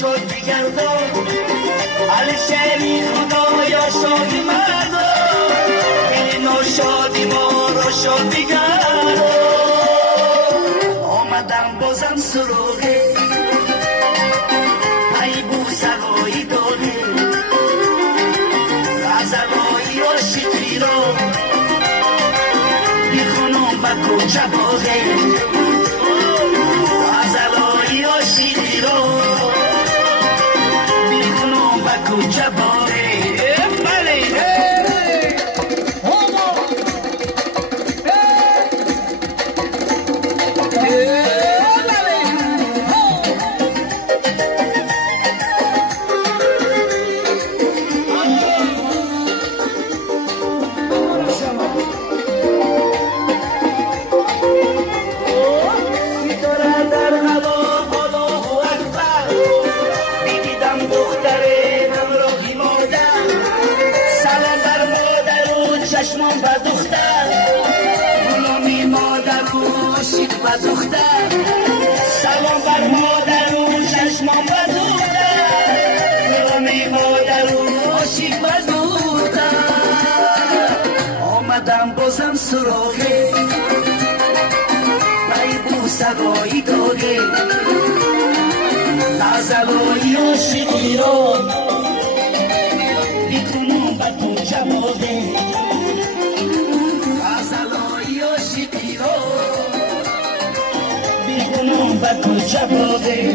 شد بگردان علی شهری خدایا شادی مردان دل ناشادی ما را شد بگردان آمدم بازم سراغه ای بوسرایی داره غزلایی عاشقی را میخونم با کوچه باغه غزلایی عاشقی را میخونم با کوچه باغه چشمان با دختر غلامی مادر و عاشق با دختر سلام بر مادر و چشمان با دختر غلامی مادر و عاشق با دختر آمدم بازم سراغه بای بوسگایی داغه غزلایی عاشقی را میکنم با تو جوابه با تو جوابه